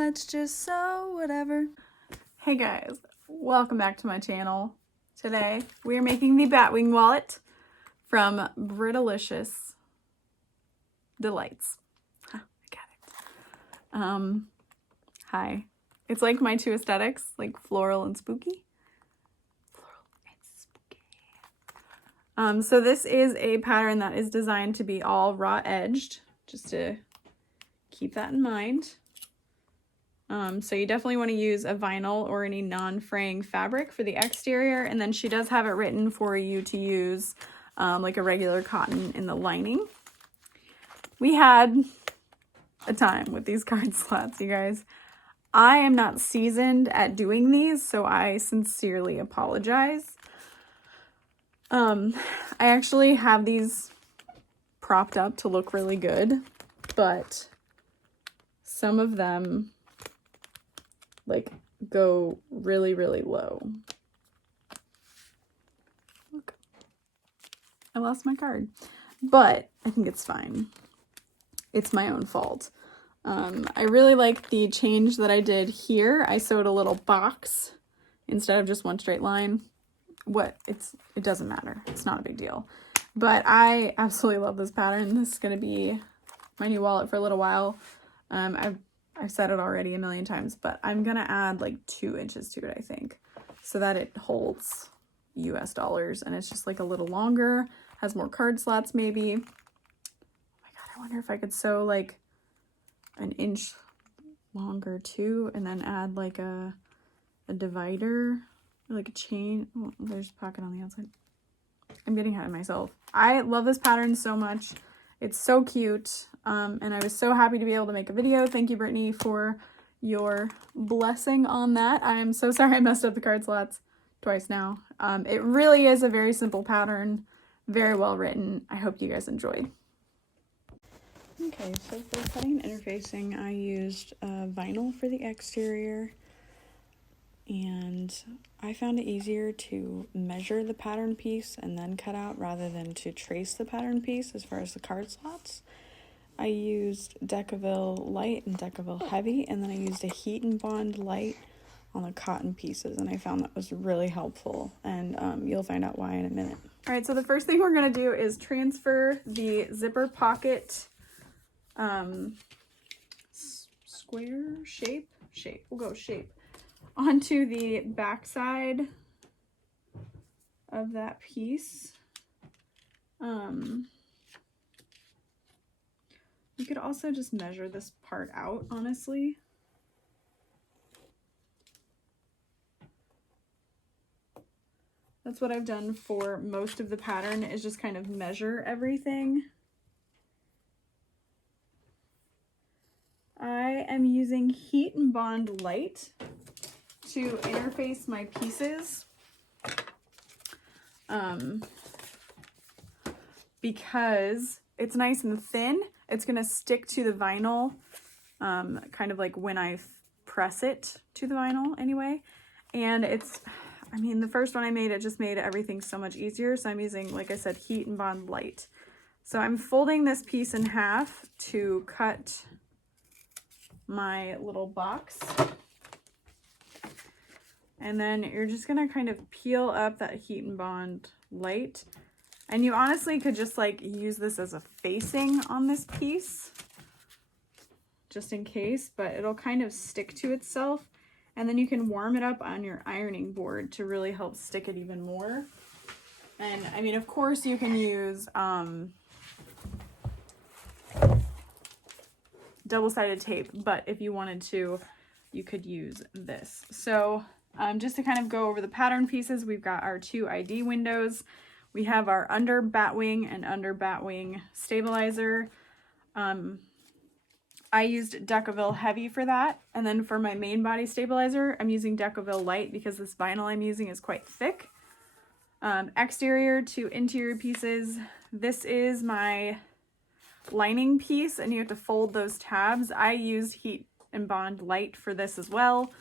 let's just sew whatever. Hey guys, welcome back to my channel. Today we are making the Batwing wallet from Brittalicious Delights. I got it. Hi. It's like my two aesthetics, like floral and spooky. So this is a pattern that is designed to be all raw edged, just to keep that in mind. So you definitely want to use a vinyl or any non-fraying fabric for the exterior, and then she does have it written for you to use like a regular cotton in the lining. We had a time with these card slots, you guys. I am not seasoned at doing these, so I sincerely apologize. I actually have these propped up to look really good, but some of them like go really, really low. Look, I lost my card, but I think it's fine. It's my own fault. I really like the change that I did here. I sewed a little box instead of just one straight line. It doesn't matter. It's not a big deal. But I absolutely love this pattern. This is going to be my new wallet for a little while. I've said it already a million times, but I'm going to add like 2 inches to it, I think, so that it holds US dollars and it's just like a little longer, has more card slots maybe. Oh my God, I wonder if I could sew like an inch longer too, and then add like a divider, or like a chain. Oh, there's a pocket on the outside. I'm getting ahead of myself. I love this pattern so much. It's so cute. And I was so happy to be able to make a video. Thank you, Brittany, for your blessing on that. I am so sorry I messed up the card slots twice now. It really is a very simple pattern, very well written. I hope you guys enjoy. Okay, so for cutting and interfacing, I used vinyl for the exterior, and I found it easier to measure the pattern piece and then cut out rather than to trace the pattern piece as far as the card slots. I used Decaville Light and Decaville Heavy, and then I used a Heat and Bond Light on the cotton pieces, and I found that was really helpful, and you'll find out why in a minute. All right, so the first thing we're going to do is transfer the zipper pocket square shape, we'll go shape, onto the back side of that piece. You could also just measure this part out, honestly. That's what I've done for most of the pattern, is just kind of measure everything. I am using Heat and Bond Light to interface my pieces. Because it's nice and thin, it's gonna stick to the vinyl, kind of like when I press it to the vinyl anyway. And the first one I made, it just made everything so much easier. So I'm using, like I said, Heat and Bond Light. So I'm folding this piece in half to cut my little box. And then you're just gonna kind of peel up that Heat and Bond Light. And you honestly could just like use this as a facing on this piece, just in case, but it'll kind of stick to itself. And then you can warm it up on your ironing board to really help stick it even more. And I mean, of course you can use double-sided tape, but if you wanted to, you could use this. So just to kind of go over the pattern pieces, we've got our 2 ID windows. We have our under Batwing and under Batwing stabilizer. I used Decaville Heavy for that. And then for my main body stabilizer, I'm using Decaville Light because this vinyl I'm using is quite thick. Exterior to interior pieces. This is my lining piece, and you have to fold those tabs. I used Heat and Bond Light for this as well.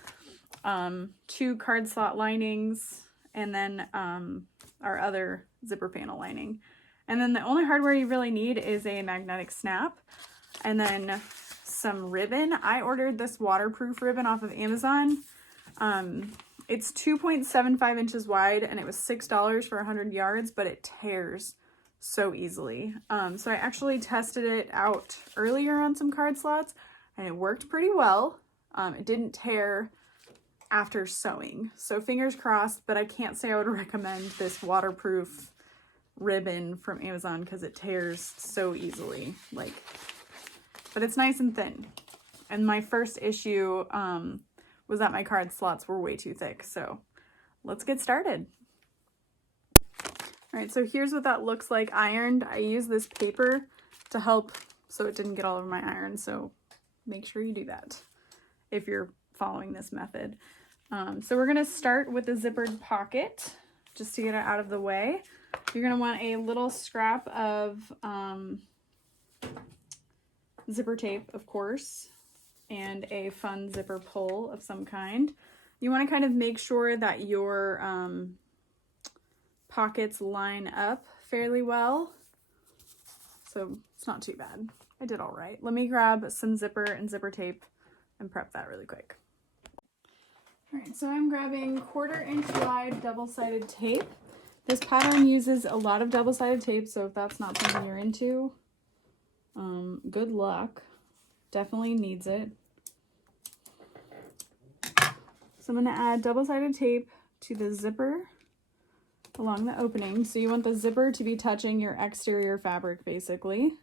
2 card slot linings, and then our other zipper panel lining. And then the only hardware you really need is a magnetic snap, and then some ribbon. I ordered this waterproof ribbon off of Amazon. It's 2.75 inches wide and it was $6 for 100 yards, but it tears so easily. So I actually tested it out earlier on some card slots and it worked pretty well. It didn't tear after sewing, so fingers crossed, but I can't say I would recommend this waterproof ribbon from Amazon because it tears so easily. Like, but it's nice and thin. And my first issue was that my card slots were way too thick. So let's get started. All right, so here's what that looks like ironed. I use this paper to help so it didn't get all over my iron. So make sure you do that if you're following this method. So we're gonna start with the zippered pocket just to get it out of the way. You're gonna want a little scrap of zipper tape, of course, and a fun zipper pull of some kind. You want to kind of make sure that your pockets line up fairly well. So it's not too bad. I did all right. Let me grab some zipper and zipper tape and prep that really quick. All right, so I'm grabbing 1/4 inch wide double-sided tape. This pattern uses a lot of double-sided tape, so if that's not something you're into, good luck. Definitely needs it. So I'm going to add double-sided tape to the zipper along the opening. So you want the zipper to be touching your exterior fabric, basically.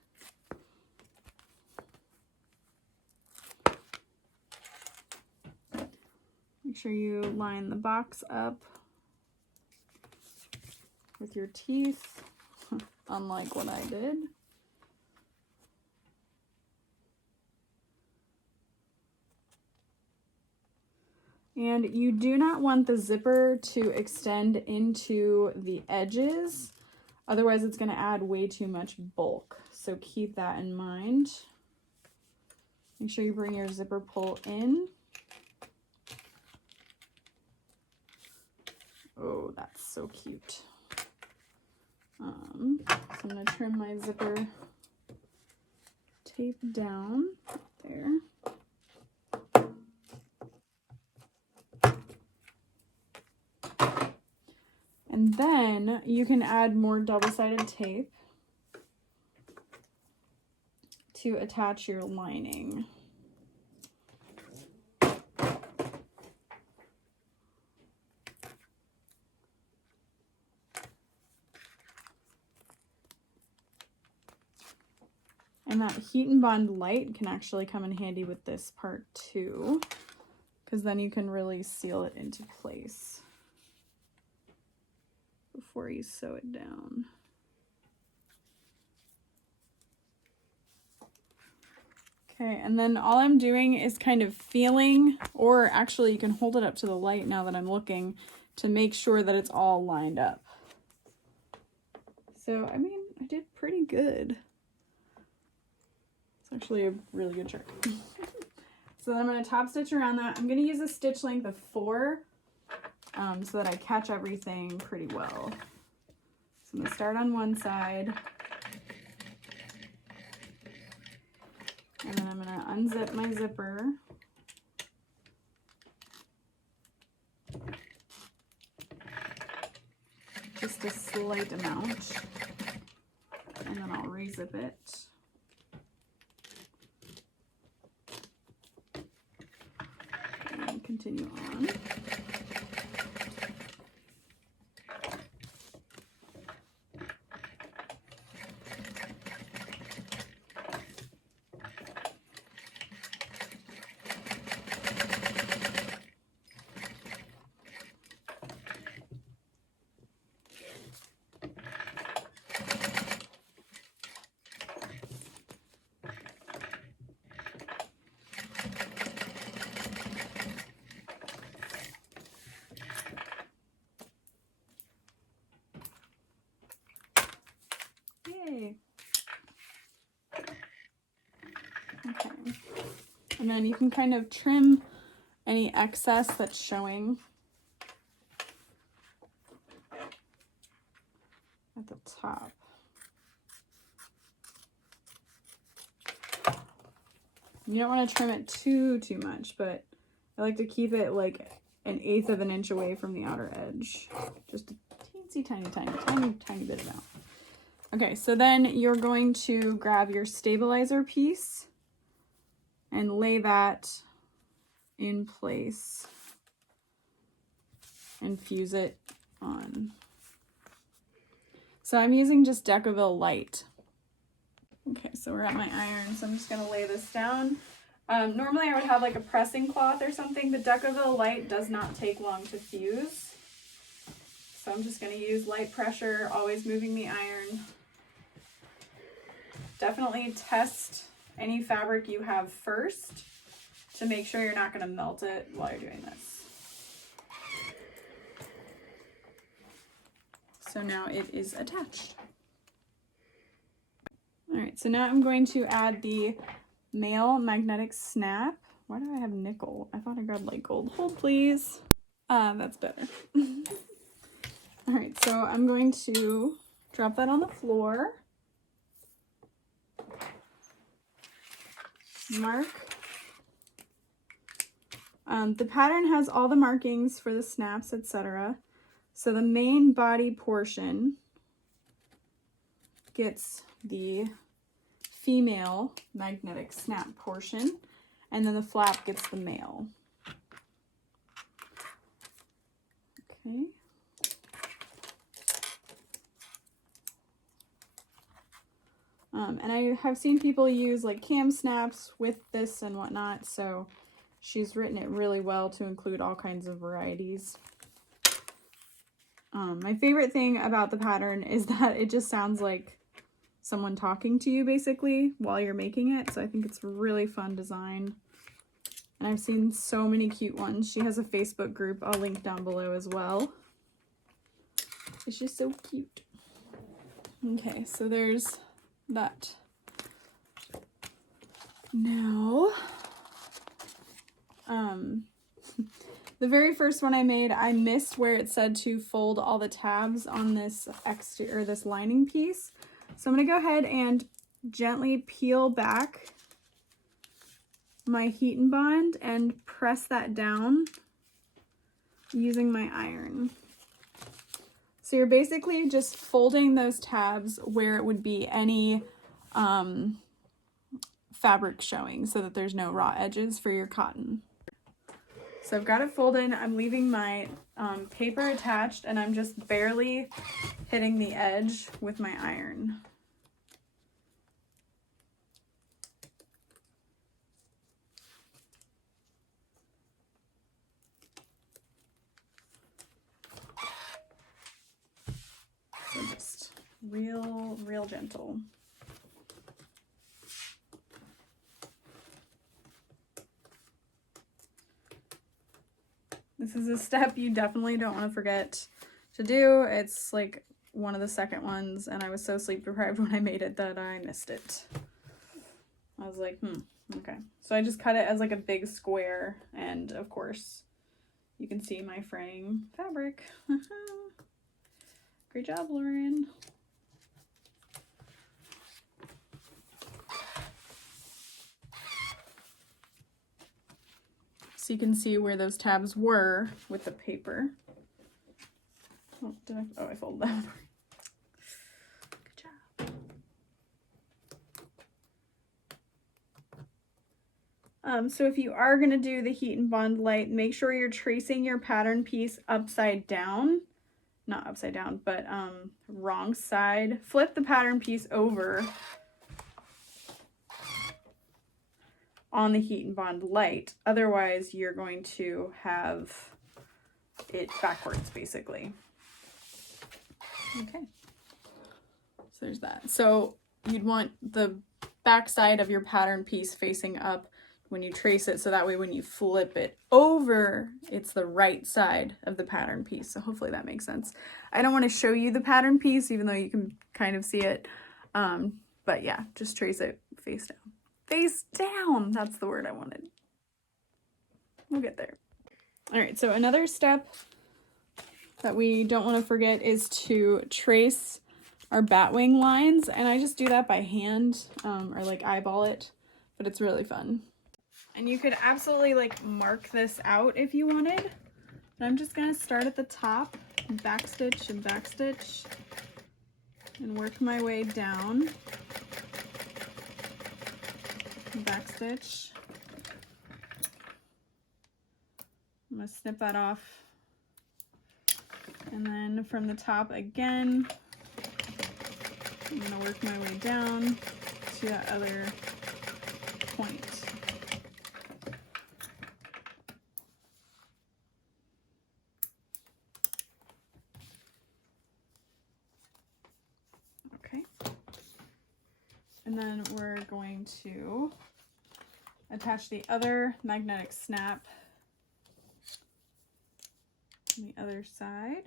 Make sure you line the box up with your teeth, unlike what I did. And you do not want the zipper to extend into the edges, otherwise it's going to add way too much bulk. So keep that in mind. Make sure you bring your zipper pull in. Oh, that's so cute. So I'm going to trim my zipper tape down there. And then you can add more double-sided tape to attach your lining. And that heat and bond light can actually come in handy with this part too, because then you can really seal it into place before you sew it down. Okay, and then all I'm doing is kind of feeling, or actually you can hold it up to the light now that I'm looking, to make sure that it's all lined up. So, I mean, I did pretty good. It's actually a really good trick. So then I'm going to top stitch around that. I'm going to use a stitch length of 4 so that I catch everything pretty well. So I'm going to start on one side. And then I'm going to unzip my zipper. Just a slight amount. And then I'll re-zip it. And continue on. Yay. Okay. And then you can kind of trim any excess that's showing at the top. You don't want to trim it too much, but I like to keep it like 1/8 of an inch away from the outer edge. Just a teensy tiny bit amount. Okay, so then you're going to grab your stabilizer piece and lay that in place and fuse it on. So I'm using just Decaville Light. Okay, so we're at my iron, so I'm just gonna lay this down. Normally I would have like a pressing cloth or something, but Decaville Light does not take long to fuse. So I'm just gonna use light pressure, always moving the iron. Definitely test any fabric you have first to make sure you're not gonna melt it while you're doing this. So now it is attached. All right, so now I'm going to add the male magnetic snap. Why do I have nickel? I thought I grabbed light gold. Hold please. That's better. All right, so I'm going to drop that on the floor. Mark. The pattern has all the markings for the snaps, etc. So the main body portion gets the female magnetic snap portion, and then the flap gets the male. Okay. And I have seen people use like cam snaps with this and whatnot, so she's written it really well to include all kinds of varieties. My favorite thing about the pattern is that it just sounds like someone talking to you basically while you're making it, so I think it's a really fun design. And I've seen so many cute ones. She has a Facebook group I'll link down below as well. It's just so cute. Okay, so there's that. Now, the very first one I made, I missed where it said to fold all the tabs on this exterior, this lining piece. So I'm gonna go ahead and gently peel back my heat and bond and press that down using my iron. So you're basically just folding those tabs where it would be any fabric showing so that there's no raw edges for your cotton. So I've got it folded. I'm leaving my paper attached, and I'm just barely hitting the edge with my iron. So just real gentle. This is a step you definitely don't want to forget to do. It's like one of the second ones, and I was so sleep deprived when I made it that I missed it. I was like, okay. So I just cut it as like a big square, and of course you can see my fraying fabric. Great job, Lauren. So you can see where those tabs were with the paper. Oh, I folded that. Good job. So if you are going to do the heat and bond light, make sure you're tracing your pattern piece upside down. Not upside down, but wrong side. Flip the pattern piece over on the heat and bond light. Otherwise, you're going to have it backwards, basically. Okay. So there's that. So you'd want the back side of your pattern piece facing up when you trace it, so that way when you flip it over, it's the right side of the pattern piece. So hopefully that makes sense. I don't want to show you the pattern piece, even though you can kind of see it. But yeah, just trace it face down. Face down, that's the word I wanted. We'll get there. All right, so another step that we don't want to forget is to trace our batwing lines, and I just do that by hand or like eyeball it, but it's really fun. And you could absolutely like mark this out if you wanted. But I'm just gonna start at the top, backstitch and backstitch, and work my way down. Backstitch. I'm gonna snip that off. And then from the top again, I'm gonna work my way down to that other point. Okay. And then we're going to attach the other magnetic snap on the other side.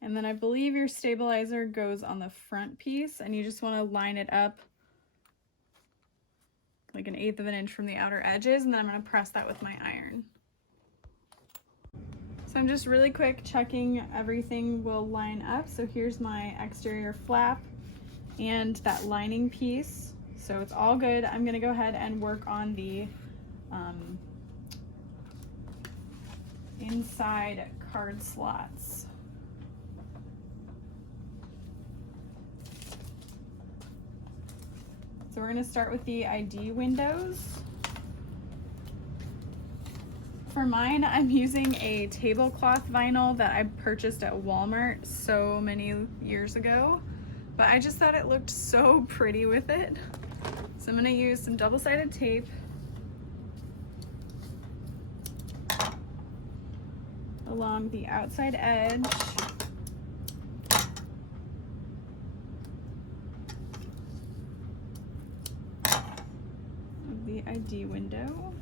And then I believe your stabilizer goes on the front piece, and you just want to line it up like 1/8 of an inch from the outer edges, and then I'm going to press that with my iron. So I'm just really quick checking everything will line up. So here's my exterior flap and that lining piece. So it's all good. I'm going to go ahead and work on the inside card slots. So we're going to start with the ID windows. For mine, I'm using a tablecloth vinyl that I purchased at Walmart so many years ago, but I just thought it looked so pretty with it. So I'm going to use some double-sided tape along the outside edge. The ID window.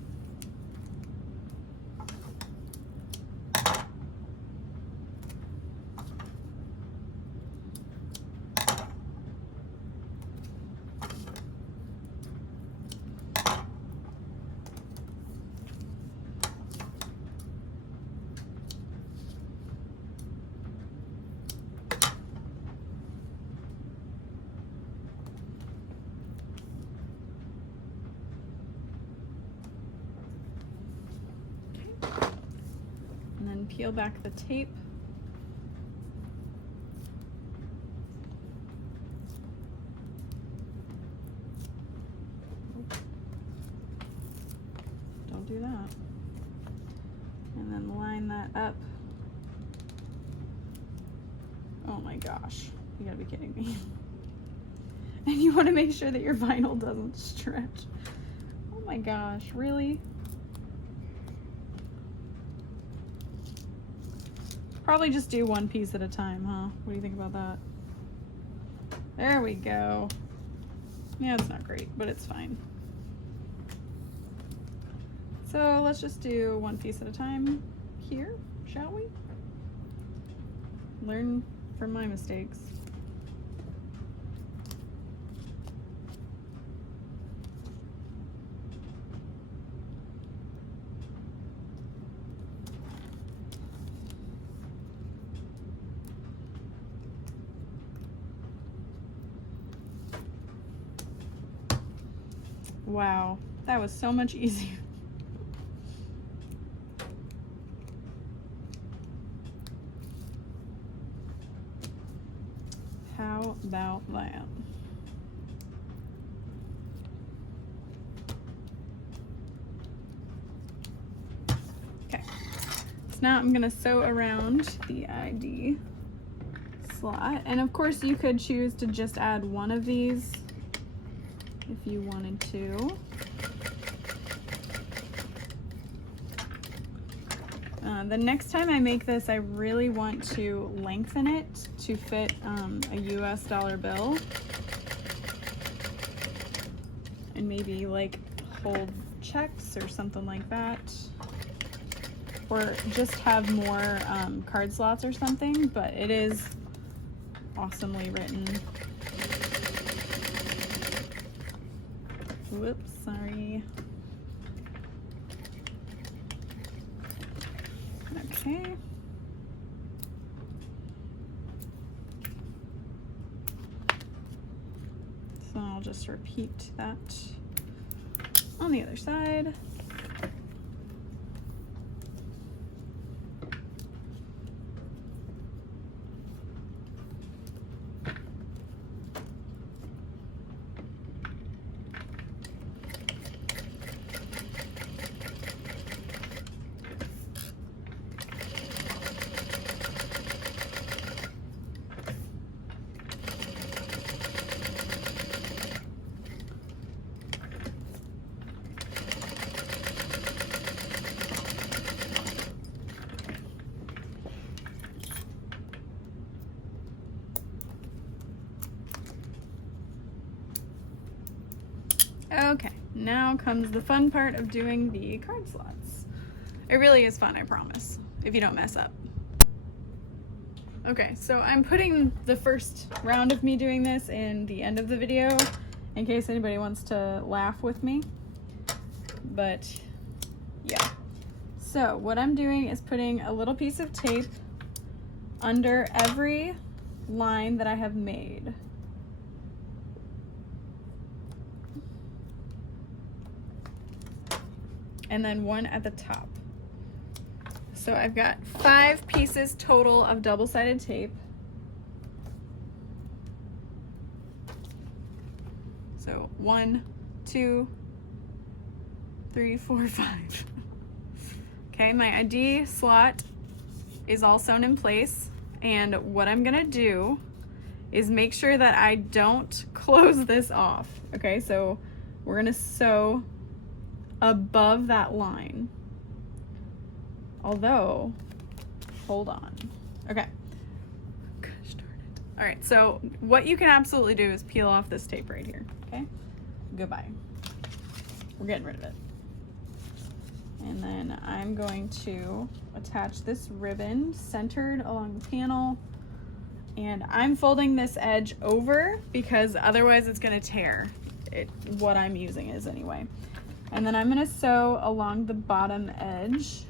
Peel back the tape. Don't do that. And then line that up. Oh my gosh, you gotta be kidding me. And you want to make sure that your vinyl doesn't stretch. Oh my gosh, really? Probably just do one piece at a time, huh? What do you think about that? There we go. Yeah, it's not great, but it's fine. So let's just do one piece at a time here, shall we? Learn from my mistakes. Wow, that was so much easier. How about that? Okay, so now I'm gonna sew around the ID slot, and of course you could choose to just add one of these if you wanted to. The next time I make this, I really want to lengthen it to fit a US dollar bill. maybe like hold checks or something like that. Or just have more card slots or something, but it is awesomely written. Whoops, sorry. Okay. So I'll just repeat that on the other side. Okay, now comes the fun part of doing the card slots. It really is fun, I promise, if you don't mess up. Okay, so I'm putting the first round of me doing this in the end of the video in case anybody wants to laugh with me. But yeah. So what I'm doing is putting a little piece of tape under every line that I have made. And then one at the top. So I've got 5 pieces total of double-sided tape. So 1, 2, 3, 4, 5. Okay, my ID slot is all sewn in place, and what I'm gonna do is make sure that I don't close this off. Okay, so we're gonna sew above that line. Although, hold on. Okay. Gosh darn it. All right, so what you can absolutely do is peel off this tape right here, okay? Goodbye. We're getting rid of it. And then I'm going to attach this ribbon centered along the panel. And I'm folding this edge over because otherwise it's gonna tear. What I'm using is anyway. And then I'm gonna sew along the bottom edge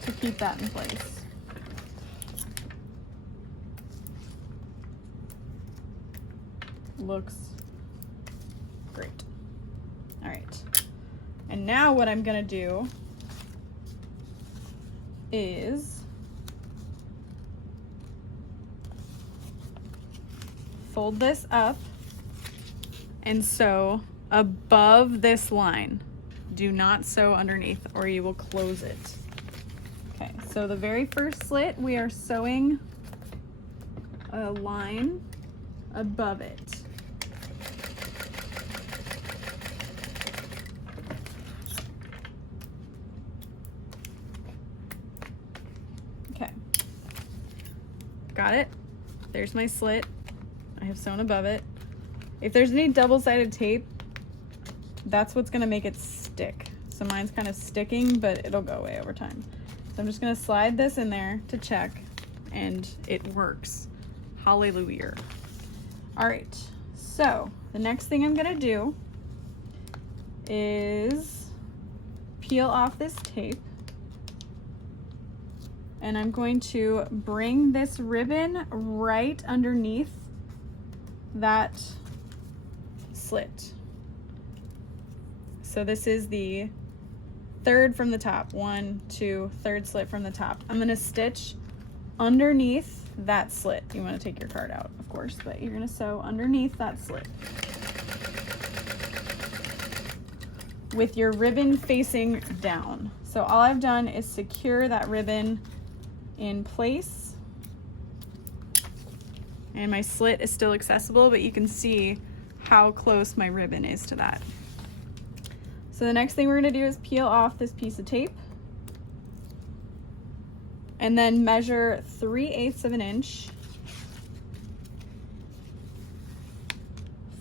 to keep that in place. Looks great. All right. And now what I'm gonna do is fold this up and sew above this line. Do not sew underneath or you will close it. Okay, so the very first slit, we are sewing a line above it. Okay, got it. There's my slit. I have sewn above it. If there's any double-sided tape, that's what's gonna make it stick. So mine's kind of sticking, but it'll go away over time. So I'm just gonna slide this in there to check, and it works. Hallelujah. All right, so the next thing I'm gonna do is peel off this tape, and I'm going to bring this ribbon right underneath that slit. So this is the third from the top. 1, 2, third slit from the top. I'm gonna stitch underneath that slit. You wanna take your card out, of course, but you're gonna sew underneath that slit with your ribbon facing down. So all I've done is secure that ribbon in place, and my slit is still accessible, but you can see how close my ribbon is to that. So the next thing we're gonna do is peel off this piece of tape and then measure 3/8 of an inch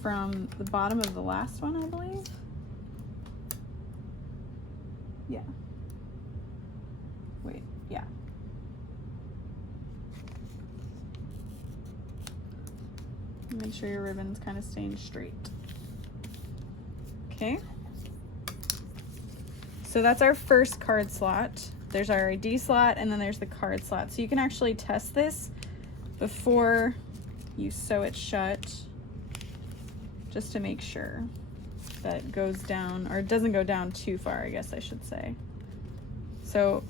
from the bottom of the last one, I believe. Yeah. Wait, yeah. Make sure your ribbon's kind of staying straight. Okay. So that's our first card slot. There's our ID slot, and then there's the card slot. So you can actually test this before you sew it shut, just to make sure that it goes down, or it doesn't go down too far, I guess I should say. So,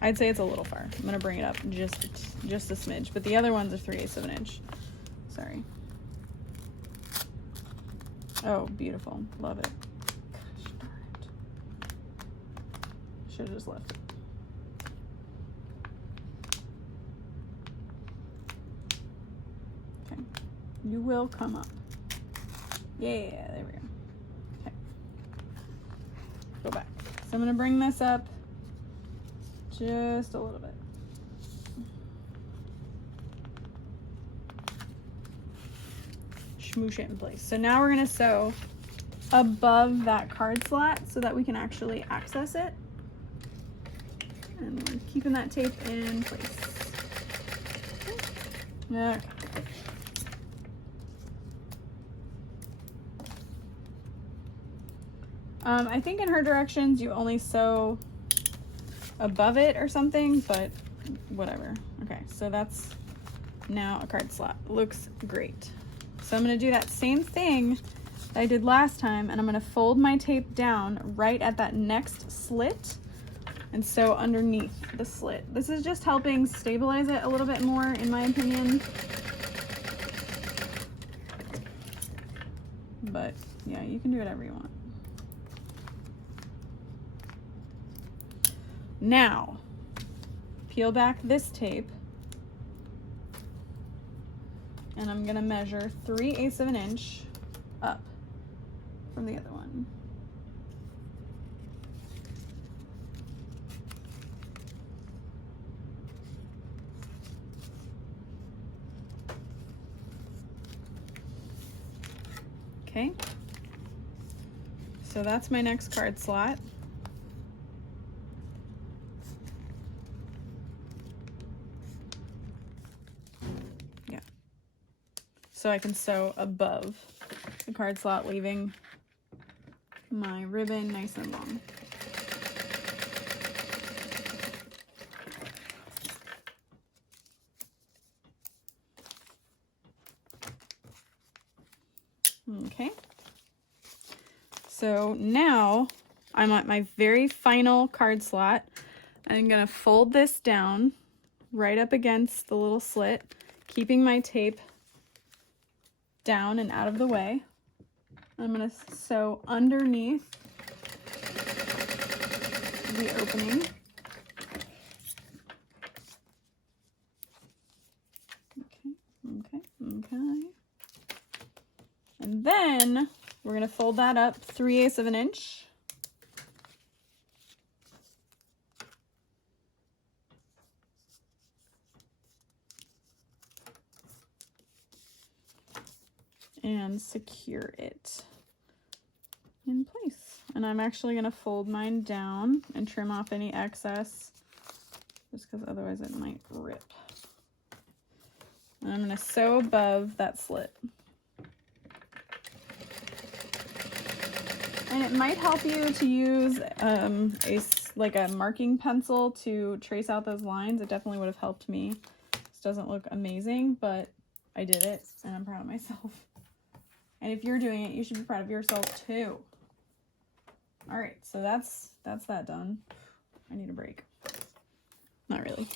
I'd say it's a little far. I'm gonna bring it up just a smidge, but the other ones are 3/8 of an inch. Sorry. Oh, beautiful. Love it. Gosh darn it. Should have just left it. Okay. You will come up. Yeah, there we go. Okay. Go back. So I'm gonna bring this up just a little bit. Smoosh it in place. So now we're gonna sew above that card slot so that we can actually access it. And we're keeping that tape in place. Okay. I think in her directions you only sew above it or something, but whatever. Okay, so that's now a card slot. Looks great. So I'm going to do that same thing that I did last time, and I'm going to fold my tape down right at that next slit and sew underneath the slit. This is just helping stabilize it a little bit more, in my opinion. But yeah, you can do whatever you want. Now, peel back this tape, and I'm gonna measure 3/8 of an inch up from the other one. Okay, so that's my next card slot. So I can sew above the card slot, leaving my ribbon nice and long. Okay. So now I'm at my very final card slot. I'm gonna fold this down right up against the little slit, keeping my tape down and out of the way. I'm going to sew underneath the opening. Okay. And then we're going to fold that up 3/8 of an inch. And secure it in place. And I'm actually going to fold mine down and trim off any excess, just because otherwise it might rip. And I'm going to sew above that slit. And it might help you to use like a marking pencil to trace out those lines. It definitely would have helped me. This doesn't look amazing, but I did it and I'm proud of myself. And if you're doing it, you should be proud of yourself too. All right, so that's that done. I need a break. Not really.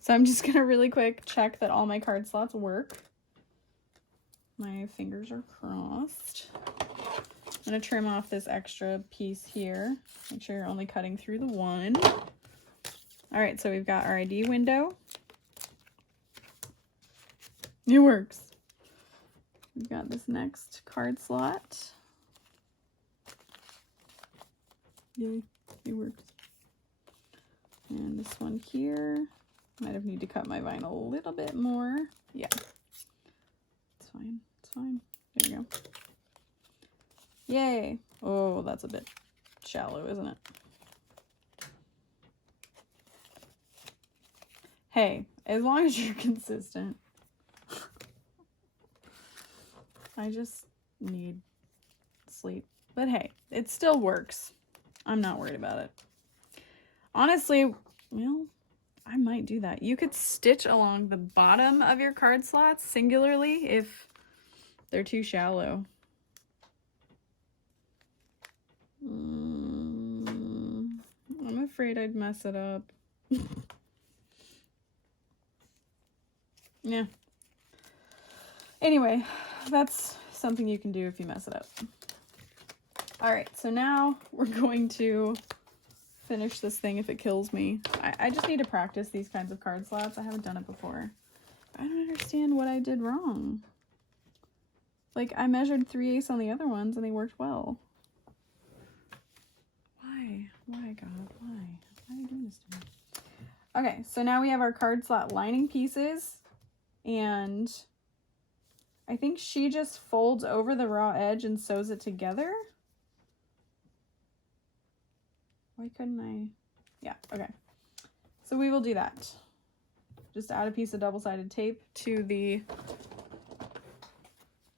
So I'm just gonna really quick check that all my card slots work. My fingers are crossed. I'm gonna trim off this extra piece here. Make sure you're only cutting through the one. All right, so we've got our ID window. It works. We've got this next card slot. Yay, it works. And this one here. Might have need to cut my vinyl a little bit more. Yeah. fine. It's fine. There you go. Yay. Oh, that's a bit shallow, isn't it? Hey, as long as you're consistent. I just need sleep. But hey, it still works. I'm not worried about it. Honestly, well, I might do that. You could stitch along the bottom of your card slots singularly if they're too shallow. I'm afraid I'd mess it up. Yeah. Anyway, that's something you can do if you mess it up. All right, so now we're going to finish this thing if it kills me. I just need to practice these kinds of card slots. I haven't done it before. I don't understand what I did wrong. Like, I measured 3/8 on the other ones and they worked well. Why? Why, God? Why? Why are you doing this to me? Okay, so now we have our card slot lining pieces, and I think she just folds over the raw edge and sews it together. Why couldn't I? Yeah, okay. So we will do that. Just add a piece of double-sided tape to the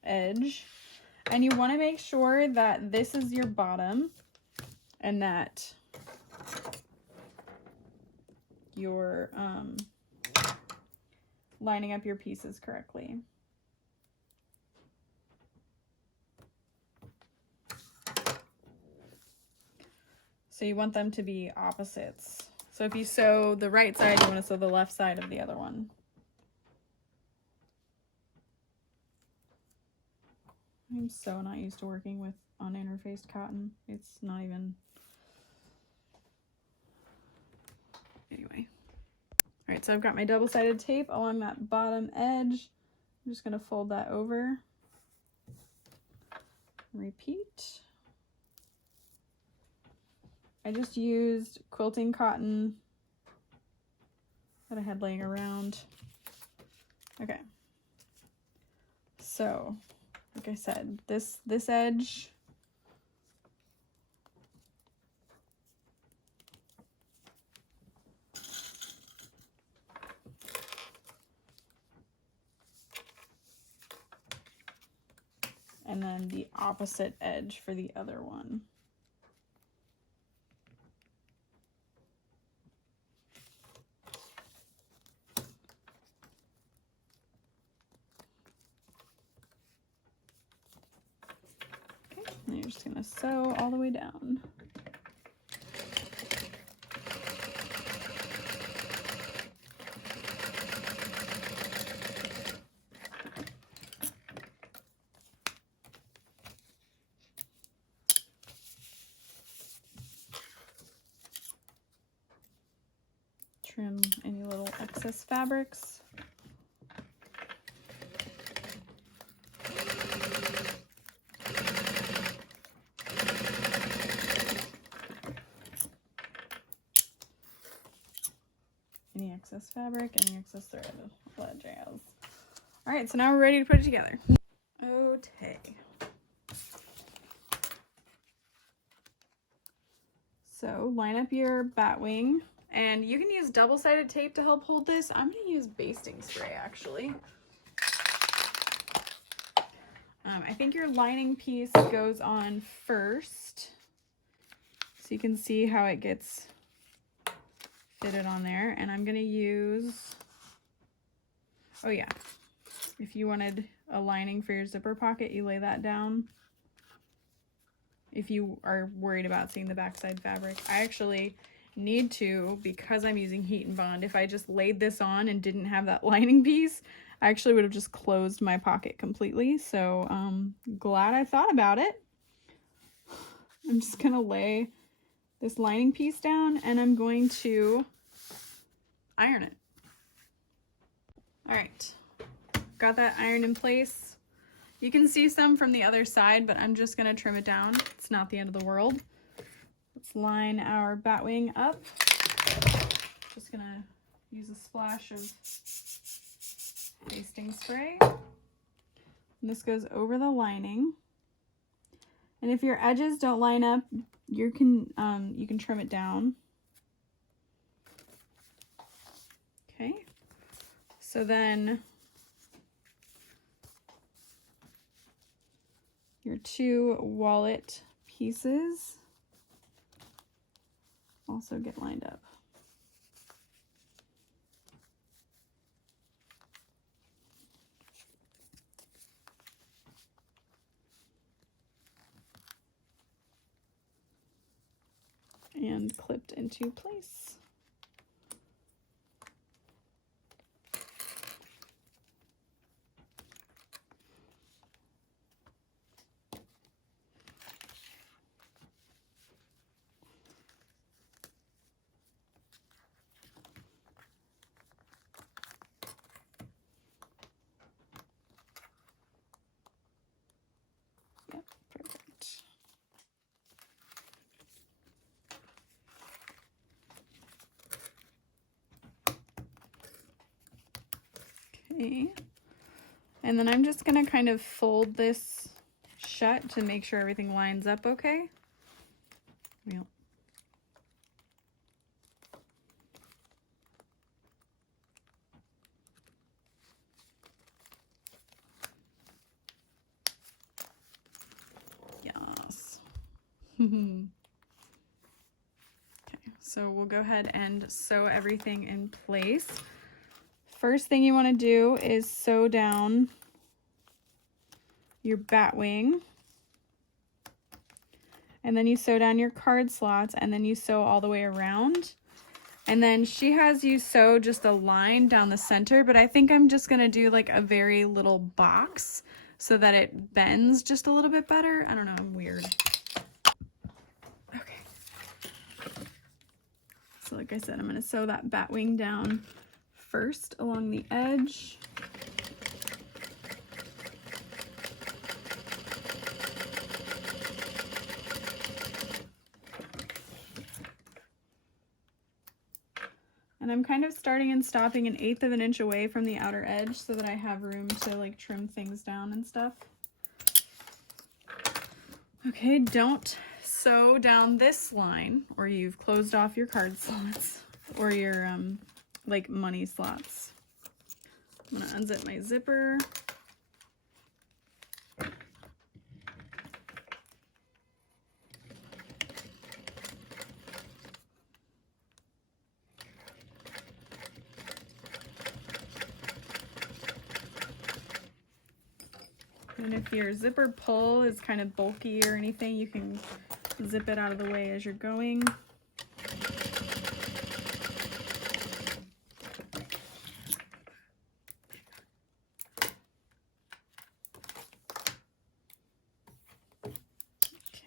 edge. And you want to make sure that this is your bottom and that you're lining up your pieces correctly. So you want them to be opposites. So if you sew the right side, you want to sew the left side of the other one. I'm so not used to working with uninterfaced cotton. It's not even... Anyway. All right, so I've got my double-sided tape along that bottom edge. I'm just going to fold that over. Repeat. I just used quilting cotton that I had laying around. Okay. So, like I said, this edge and then the opposite edge for the other one. And you're just gonna sew all the way down. Trim any little excess fabrics. Any excess fabric, any excess thread, all that jazz. All right, so now we're ready to put it together. Okay. So line up your batwing, and you can use double-sided tape to help hold this. I'm gonna use basting spray actually. I think your lining piece goes on first, so you can see how it gets fitted on there. And I'm gonna use, oh yeah, if you wanted a lining for your zipper pocket, you lay that down. If you are worried about seeing the backside fabric, I actually need to, because I'm using heat and bond. If I just laid this on and didn't have that lining piece, I actually would have just closed my pocket completely. So glad I thought about it. I'm just gonna lay this lining piece down and I'm going to iron it. All right, got that ironed in place. You can see some from the other side, but I'm just gonna trim it down. It's not the end of the world. Let's line our batwing up. Just gonna use a splash of basting spray. And And this goes over the lining. And if your edges don't line up, you can trim it down. Okay. So then your 2 wallet pieces also get lined up. And clipped into place. Yep, perfect. Okay, and then I'm just gonna kind of fold this shut to make sure everything lines up okay. Yep. Yes. Okay, so we'll go ahead and sew everything in place. First thing you want to do is sew down your batwing, and then you sew down your card slots, and then you sew all the way around. And then she has you sew just a line down the center, but I think I'm just gonna do like a very little box so that it bends just a little bit better. I don't know, I'm weird. Okay. So like I said, I'm gonna sew that batwing down first along the edge. And I'm kind of starting and stopping 1/8 of an inch away from the outer edge so that I have room to like trim things down and stuff. Okay, don't sew down this line or you've closed off your card slots or your like money slots. I'm gonna unzip my zipper. And if your zipper pull is kind of bulky or anything, you can zip it out of the way as you're going.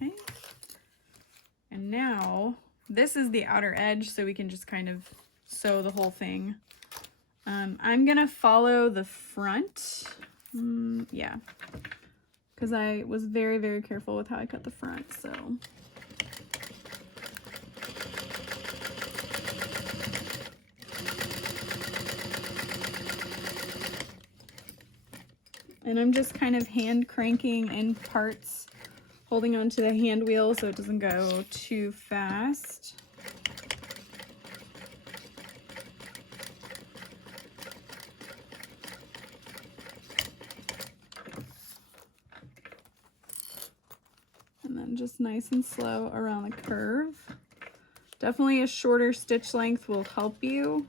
Okay. And now this is the outer edge, so we can just kind of sew the whole thing. I'm gonna follow the front. Yeah, because I was very, very careful with how I cut the front, so. And I'm just kind of hand cranking in parts, holding onto the hand wheel so it doesn't go too fast. And then just nice and slow around the curve. Definitely a shorter stitch length will help you.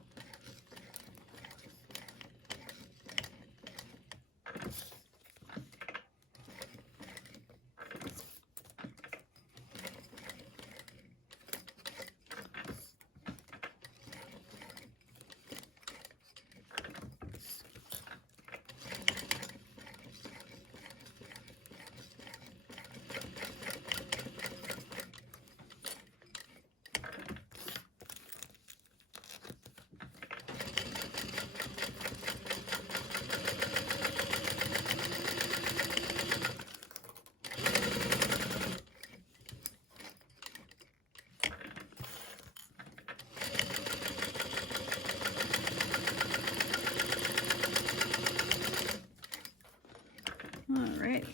Alrighty.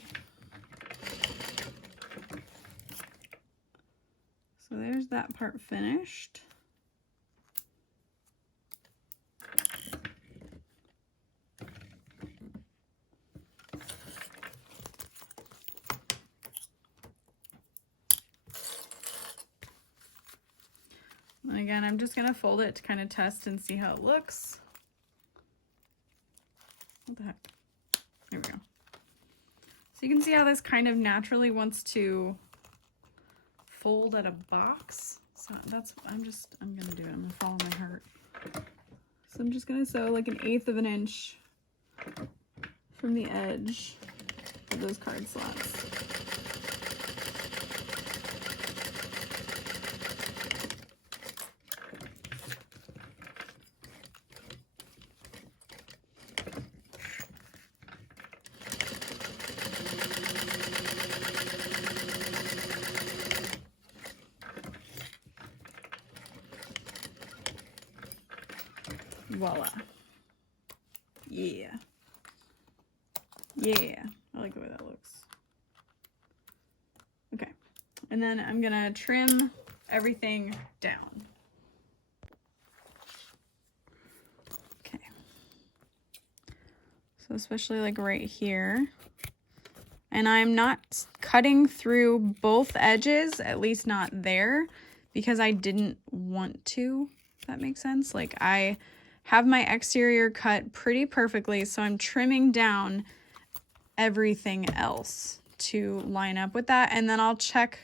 So there's that part finished. And again, I'm just gonna fold it to kind of test and see how it looks. What the heck? There we go. So you can see how this kind of naturally wants to fold at a box. So that's, I'm gonna do it. I'm gonna follow my heart. So I'm just gonna sew like 1/8 of an inch from the edge of those card slots. Voila. Yeah. Yeah. I like the way that looks. Okay. And then I'm gonna trim everything down. Okay. So especially like right here. And I'm not cutting through both edges, at least not there, because I didn't want to, if that makes sense. Like I have my exterior cut pretty perfectly, so I'm trimming down everything else to line up with that, and then I'll check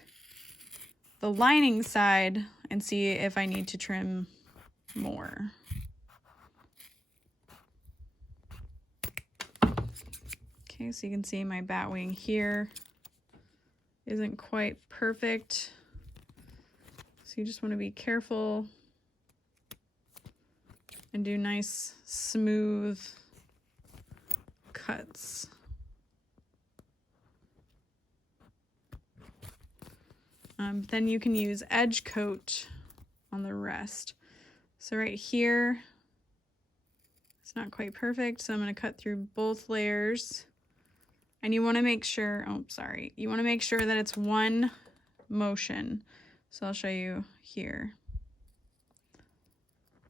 the lining side and see if I need to trim more. Okay, so you can see my batwing here isn't quite perfect, so you just want to be careful and do nice, smooth cuts. Then you can use edge coat on the rest. So right here, it's not quite perfect, so I'm going to cut through both layers. And you want to make sure, oh, sorry, you want to make sure that it's one motion. So I'll show you here.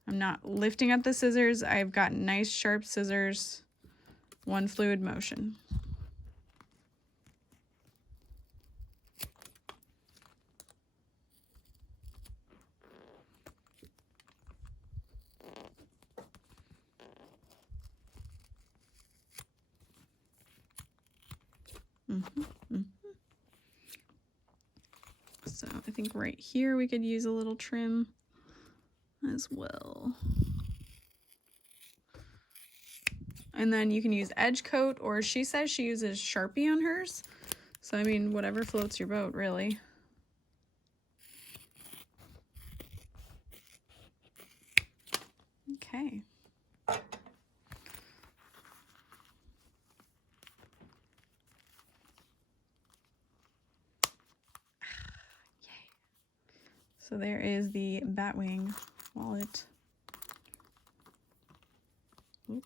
I'm not lifting up the scissors. I've got nice sharp scissors, one fluid motion. So I think right here we could use a little trim as well. And then you can use edge coat, or she says she uses Sharpie on hers. So I mean, whatever floats your boat, really. Okay. So there is the Batwing wallet. Oop.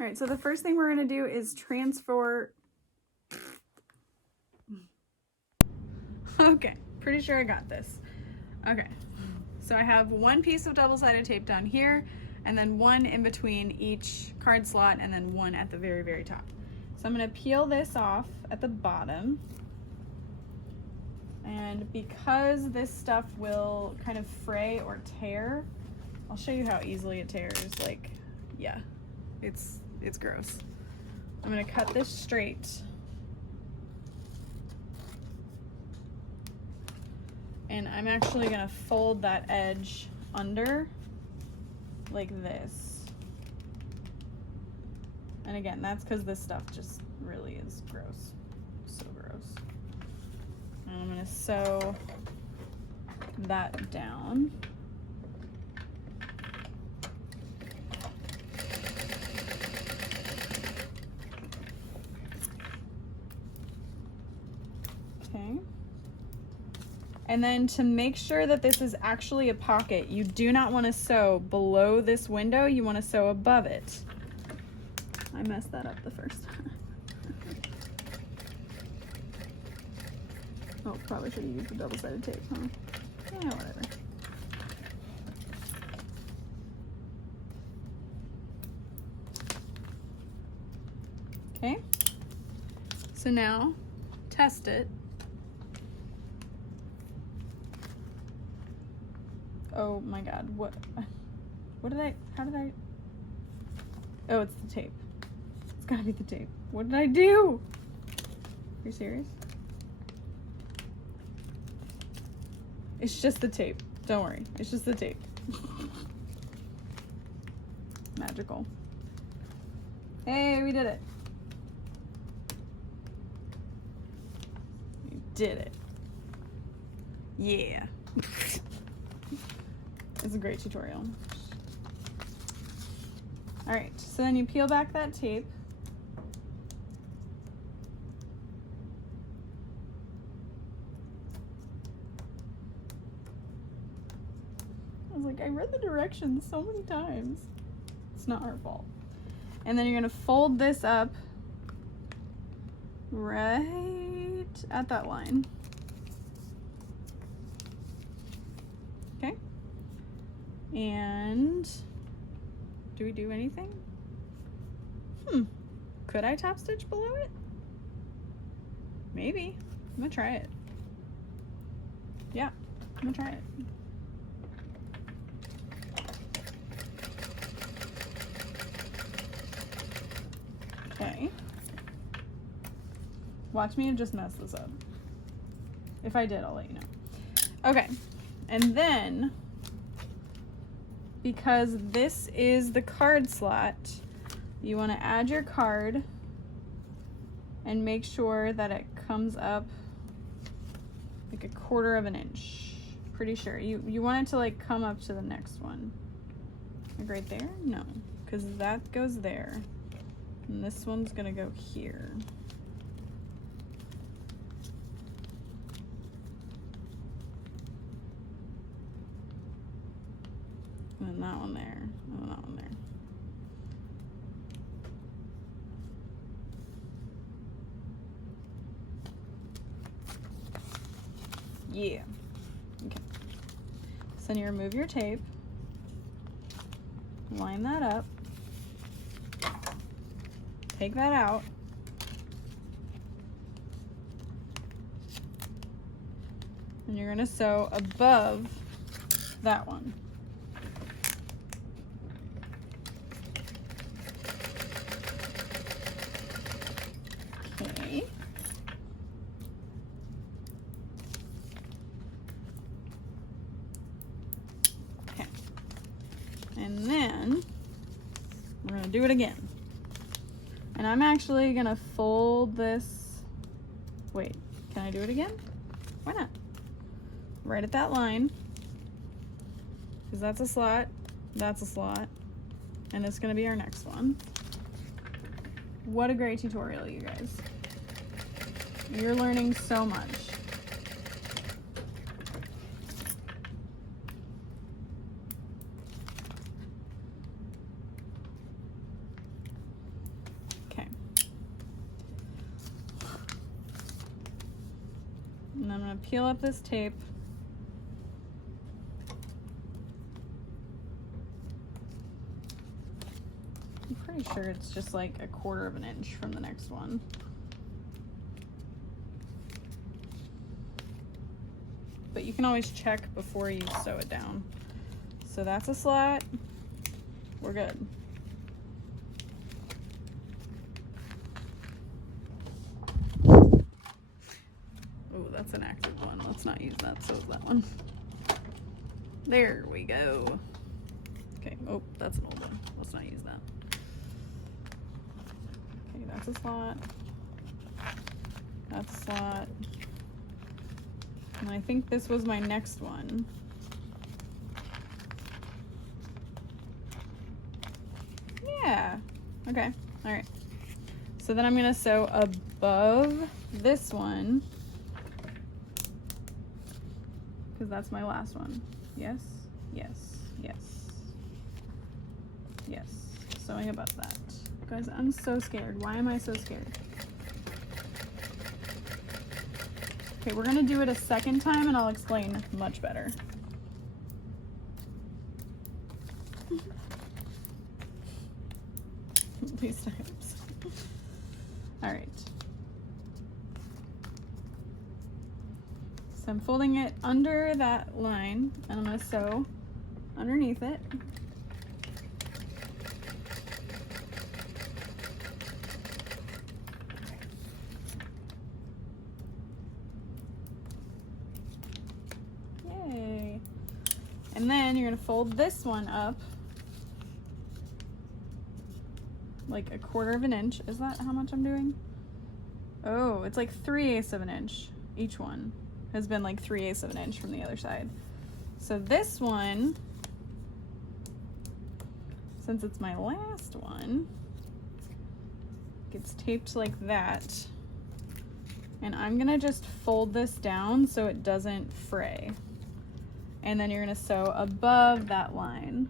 All right, so the first thing we're going to do is transfer. Okay, pretty sure I got this. Okay, so I have one piece of double-sided tape down here, and then one in between each card slot, and then one at the very, very top. So I'm going to peel this off at the bottom. And because this stuff will kind of fray or tear, I'll show you how easily it tears. Like, yeah. It's gross. I'm gonna cut this straight. And I'm actually gonna fold that edge under like this. And again, that's because this stuff just really is gross. So gross. And I'm gonna sew that down. Okay. And then to make sure that this is actually a pocket, you do not want to sew below this window, you want to sew above it. I messed that up the first time. Oh, probably should have used the double-sided tape, huh? Yeah, whatever. Okay. So now, test it. Oh my God, what did I, how did I, oh, it's the tape. It's gotta be the tape. What did I do? Are you serious? It's just the tape. Don't worry, it's just the tape. Magical. Hey, we did it. We did it. Yeah. It's a great tutorial. All right, so then you peel back that tape. I was like, I read the directions so many times. It's not our fault. And then you're gonna fold this up right at that line. Okay. And do we do anything? Could I top stitch below it? Maybe. I'm gonna try it. Yeah, I'm gonna try it. Okay. Watch me just mess this up. If I did, I'll let you know. Okay, and then because this is the card slot, you want to add your card and make sure that it comes up like 1/4 of an inch. Pretty sure. You want it to like come up to the next one. Like right there? No, because that goes there. And this one's gonna go here. And then that one there, and then that one there. Yeah. Okay. So then you remove your tape, line that up, take that out, and you're gonna sew above that one. Okay. Okay. And then we're gonna do it again. And I'm actually gonna fold this. Wait, can I do it again? Why not? Right at that line, because that's a slot, and it's gonna be our next one. What a great tutorial, you guys. You're learning so much. Okay. And I'm gonna peel up this tape. I'm pretty sure it's just like 1/4 of an inch from the next one. But you can always check before you sew it down. So that's a slot. We're good. that's an active one. Let's not use that, so is that one. There we go. Okay, oh, that's an old one. Let's not use that. Okay, that's a slot. That's a slot. And I think this was my next one. Yeah. Okay. All right. So then I'm going to sew above this one, because that's my last one. Yes, yes, yes, yes. Sewing above that. Guys, I'm so scared. Why am I so scared? Okay, we're going to do it a second time and I'll explain much better. These times. All right. So I'm folding it under that line and I'm going to sew underneath it. Yay. And then you're going to fold this one up like 1/4 of an inch. Is that how much I'm doing? Oh, it's like 3/8 of an inch. Each one has been like 3/8 of an inch from the other side. So this one, since it's my last one, gets taped like that. And I'm gonna just fold this down so it doesn't fray. And then you're gonna sew above that line.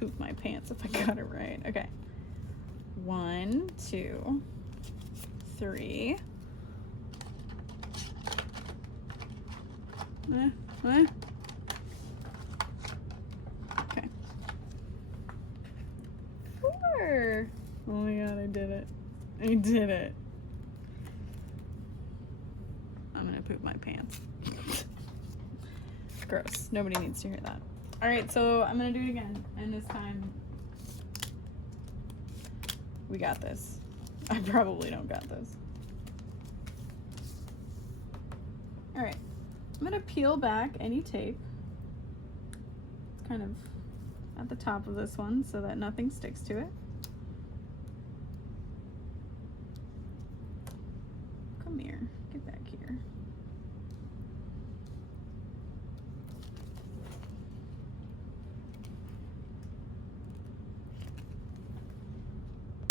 Poop my pants if I got it right. Okay. 1, 2, 3. Okay. 4. Oh my god, I did it. I did it. I'm gonna poop my pants. Gross. Nobody needs to hear that. All right, so I'm gonna do it again, and this time we got this. I probably don't got this. All right, I'm gonna peel back any tape. It's kind of at the top of this one so that nothing sticks to it. Come here, get back here.